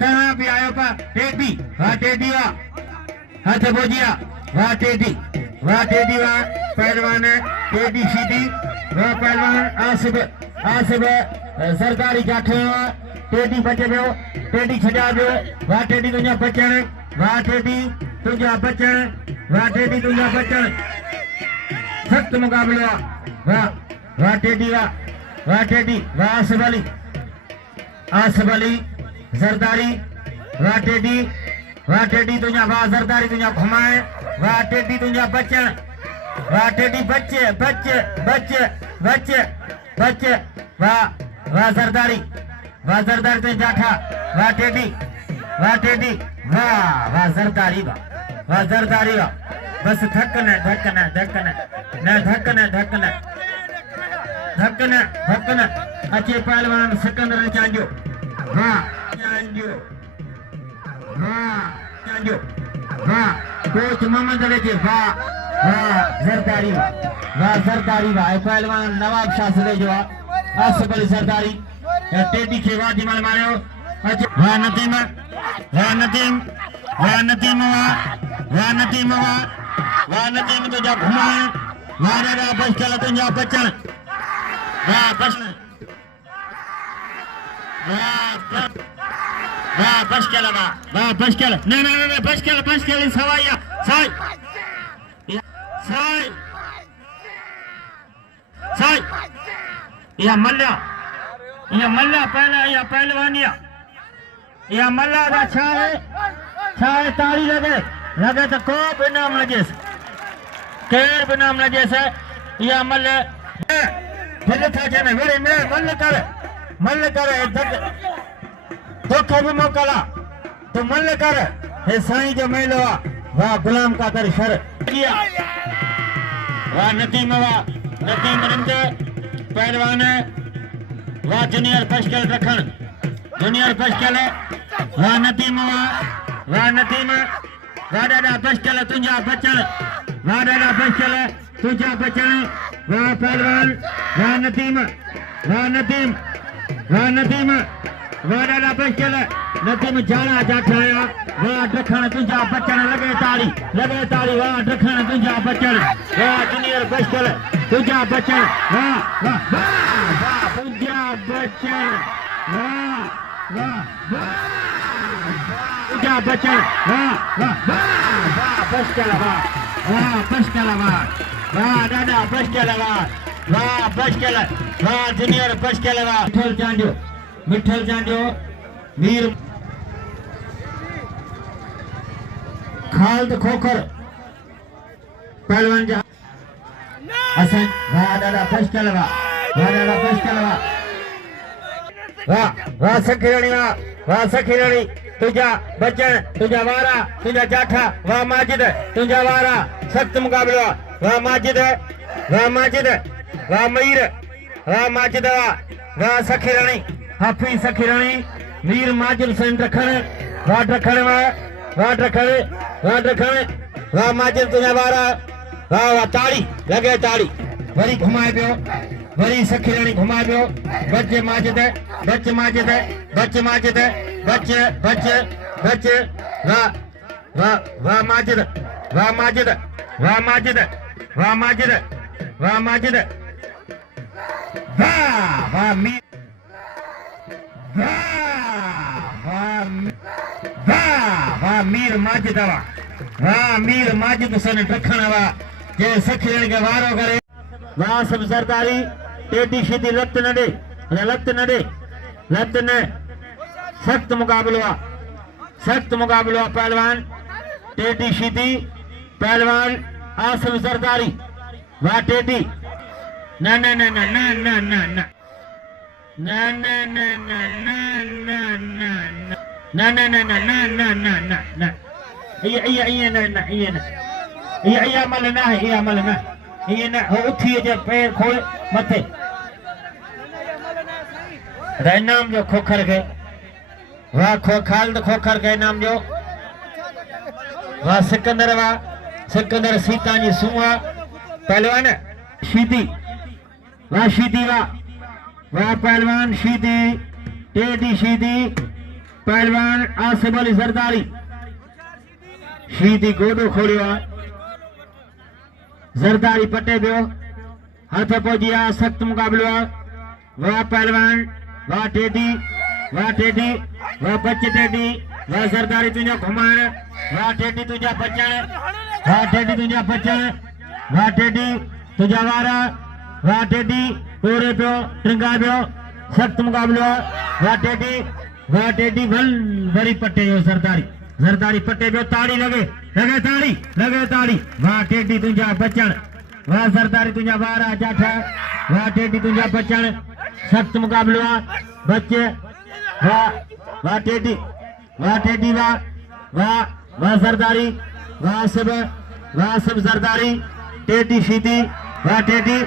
कहाँ भी आयो पा टेडी वाह टेडी वाह हाथ बोजिया वाह टेडी वाह पहलवान टेडी सीधी वाह पहलवान आसिफ सरदारी जाठे टेडी बचे पियो टेडी छॾिया पियो वाह टेडी तुंहिंजा बचण वाह टेडी तुंहिंजा बचण वाह टेडी तुंहिंजा बचण सख्त मुकाबलो वाह वाह टेडी वाह टेडी वाह आसिफ अली जरदारी वाह टेडी तुझा वाह जरदारी तुझा घुमाए वाह टेडी तुझा बचन वाह टेडी बच्चे बच्चे बच्चे बच्चे बच्चे वाह जरदारी तुझे जाठा वाह टेडी वाह जरदारी वाह बस धक्कन अचे पहलवान सिकंदर चांजो कोच मोहम्मद अली के वाह जरदारी वाह पहलवान नवाब शाह सले जो आसिफ अली जरदारी टेडी के वाह दिमाग मारियो वाह नदीम तुझा घुमाए वाह दादा बचल तुझा बचन वाह बचन वाह बचल नहीं बचल सवाइया साई या मल्ला पहलवानिया या मल्ला दा छा है ताली लगे तो को भी नाम लगे केर भी नाम लगे से या मल्ले फिर था जाने वेरे में मल्ल कर धोखा भी मोकला तो मल्ल कर हे साईं जो मेलो वाह गुलाम का कर शर किया वाह नदीम रिंदे पहलवान वाह जूनियर फशकल रखन वाह नदीम वाह दादा फशकल तुझा बचन वाह दादा फशकल तुझा बचन वाह पहलवान वाह नदीम वाह दादा फशकल नदीम जाना जाठाया वाह ढखण तुझा बचन लगे ताली वाह ढखण तुझा बचन वाह जूनियर फशकल तुझा बचन वाह तुझा बचन तुझा बचन फशकल वाह दादा फशकल वाह जूनियर फशकल वाह मिठल चांजो मीर खाल्द खोखर पहलवान हसन वाह दादा फशकल वाह सखीरणी तुझा बचन तुझा वारा तुझा जाठा वाह माजिद तुझा वारा सख्त मुकाबला वाह माजिद वाह मईर वाह माजिद वाह सखीरणी हाफी सखीरणी मीर माजिद सन रखण वाह माजिद तुझा वारा वाह ताली लगे ताली वरी घुमाए पियो वरी सखीरणी घुमाए पियो बच माजिद वाह माजिद वाह मीर माजिद वाह मीर माजिद सन रखण वाह जे सखीरणी के वारो करे वाह सब सरदारी टेडी सीधी लत न दे सख्त मुकाबलो पहलवान टेडी सीधी पहलवान आसिफ सरदारी वाह टेडी पैर खोल मथे इनाम जो खोखर के वाह खाल्द खोखर के इनाम जो वाह सिकंदर सीता जी सुआ पहलवान शीदी वाह पहलवान शीदी टेडी शीदी पहलवान आसिफ अली जरदारी शीदी गोदो खोलियो जरदारी पटे पियो हथ पहुंची आ सख्त मुकाबलो वाह पहलवान वाह टेडी वाह बच्चे टेडी वाह जरदारी तुझा घुमाण वाह टेडी तुझा बचण वाह टेडी तुझा बचण वाह टेडी तुझा वारा वाह टेडी तोड़े पियो ट्रिंगा पियो सख्त मुकाबलो वाह टेडी वरी पटे जो जरदारी पटे पियो ताड़ी लगे ताड़ी वाह टेडी तुझा बचण वाह जरदारी तुझा वारा जाठा वाह टेडी तुझा बचण सख्त मुकाबलो बच्चे वाह टेडी वाह जरदारी वाह सब जरदारी टेडी शीदी वाह टेडी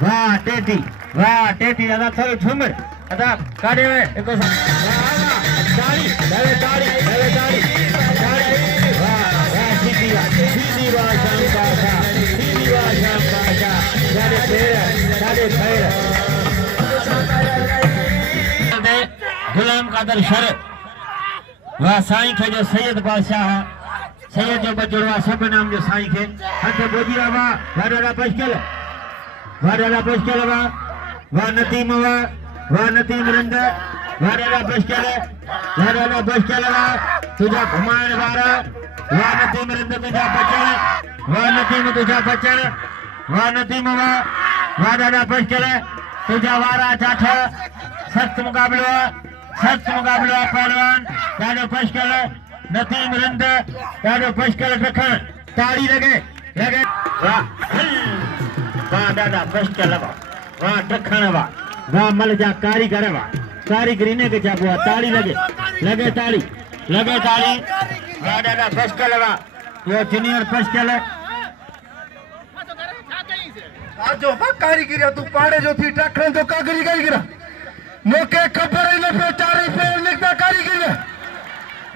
वाह टेडी वाह टेडी दादा थोड़ी झूमर दादा काढ़े में एक ताड़ी शीदी वाह शाम का साढ़े गुलाम कादर शर वाह साईं खे जो सैयद बादशाह सैयद जो बचड़वा सब नाम जो साईं खे हथ बोजिया वाह पशकल वाह नतीम रंग वाह पशकल तुझा घुमाण वारा वाह नतीम रंग तुझा बचण वाह नतीम तुझा बचण वाह नतीम वाह दादा पशकल तुझा वारा जाठ सख्त मुकाबलो पहलवान ॾाढो पशकल नतीम रंद ॾाढो पशकल रखण ताड़ी लगे वाह ॾाढा पशकल वाह रखण वाह मल जा कारीगर कारीगरी ने के जाबो ताड़ी लगे ताड़ी वाह ॾाढा पशकल वो जूनियर पशकल आजो कारीगिरी तू पाड़े जो थी टखण तो कारीगिरी मोके खबर ही न पे चारी पे लिखता कारीगिरी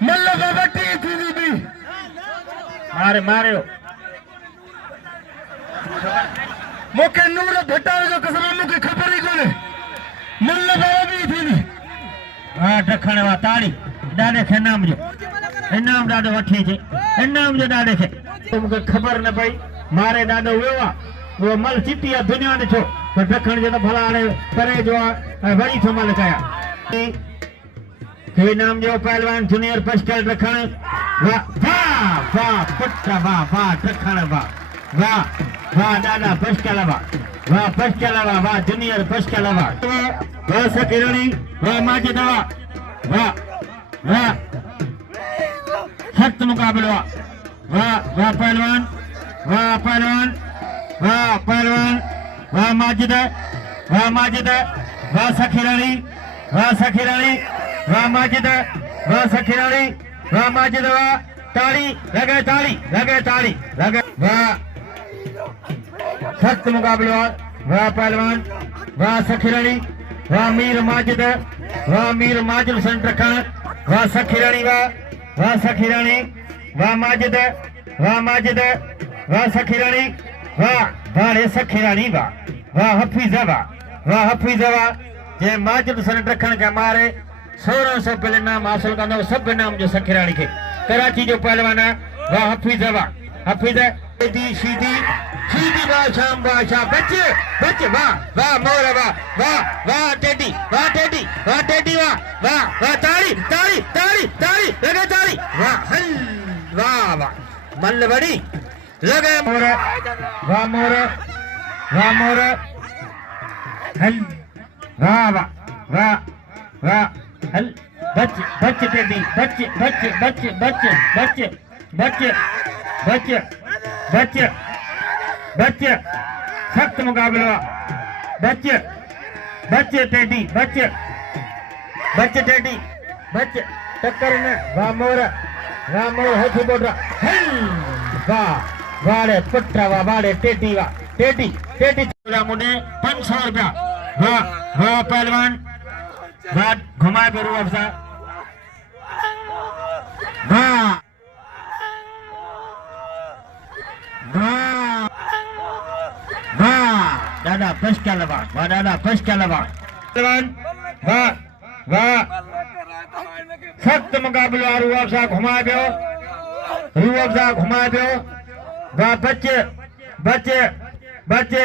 मल्ल बाबटी थी भी मारे मोके नूर भटावे जो कसम मोके खबर ही कोने मल्ल बाबा भी थी हां टखण वा ताड़ी ॾाढे खे इनाम ॾाढो वठी छे इनाम जो ॾाढे खे तो मुके खबर न पई मारे ॾाढो वियो वो मल चिट्टी दुनिया ॾिठो तो टखण जो तो भला हाणे परे जो वरी थो मल कया के नाम जो पहलवान जूनियर पशकल रखण वाह पुट वाह टखण वाह दादा पशकल वाह जूनियर पशकल वाह सकिरणी वाह माजिद वाह सख्त मुकाबलो वाह पहलवान वाह माजिद वाह सखीरानी वाह माजिद वाह ताड़ी लगे वाह सख्त मुकाबलो वाह पहलवान वाह सखीरानी वाह मीर माजिद हुसैन रखण वाह सखीरानी वाह सखीरानी वाह माजिद वाह सखीरानी वाह भाड़े सखीरानी वाह हफीजा जे माजिद हुसैन रखण के मारे 1600 पहले नाम हासिल कंदो सब नाम जो सखीरानी के कराची जो पहलवान वाह हफीजा शीदी शाम बादशाह बच्चे वाह मोर वाह टेडी वाह ताड़ी लगे ताड़ी वाह मल्ल बड़ी लगे मोर हल वाह हल बच्चे टेडी बच्चे सख्त मुकाबला बच्चे टेडी टक्कर में वाह मोर हाथी बोल रहा वाड़े पुट्रा वाड़े टेडी मुझे 500 रुपया वाह पहलवान वाह घुमाए पे रूह अफसा वाह दादा फर्स्ट क्या लगा वाह दादा फर्स्ट क्या लगा पहलवान वाह वाह सख्त मुकाबलो रूह अफ़ज़ा घुमाए पियो रूह अफ़ज़ा घुमाए पियो वाह बच्चे बच्चे बच्चे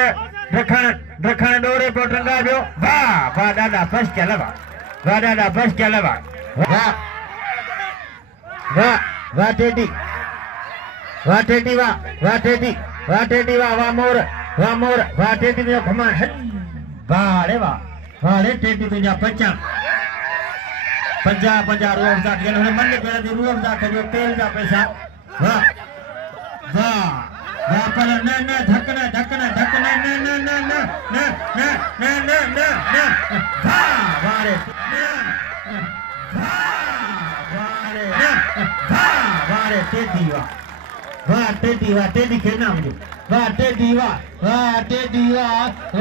ढकण ढकण डोरे पियो टंगा पियो वाह वाह दादा फर्स्ट क्या लगा वाह दादा फर्स्ट क्या लगा वाह वाह वाह टेडी वाह टेडी वाह टेडी वाह मोर वाह टेडी में घुमा वाह रे वाह रे टेडी तुझा पचा 50 रूह अफ़ज़ा के मन के रूह अफ़ज़ा के जो तेल जा पैसा वाह वाह वाह पर न न ढकना ढकना ढकना न न न न न न न न न न वाह रे वाह रे टेडी वाह टेडी खेलना मुझे वाह टेडी वाह टेडी वाह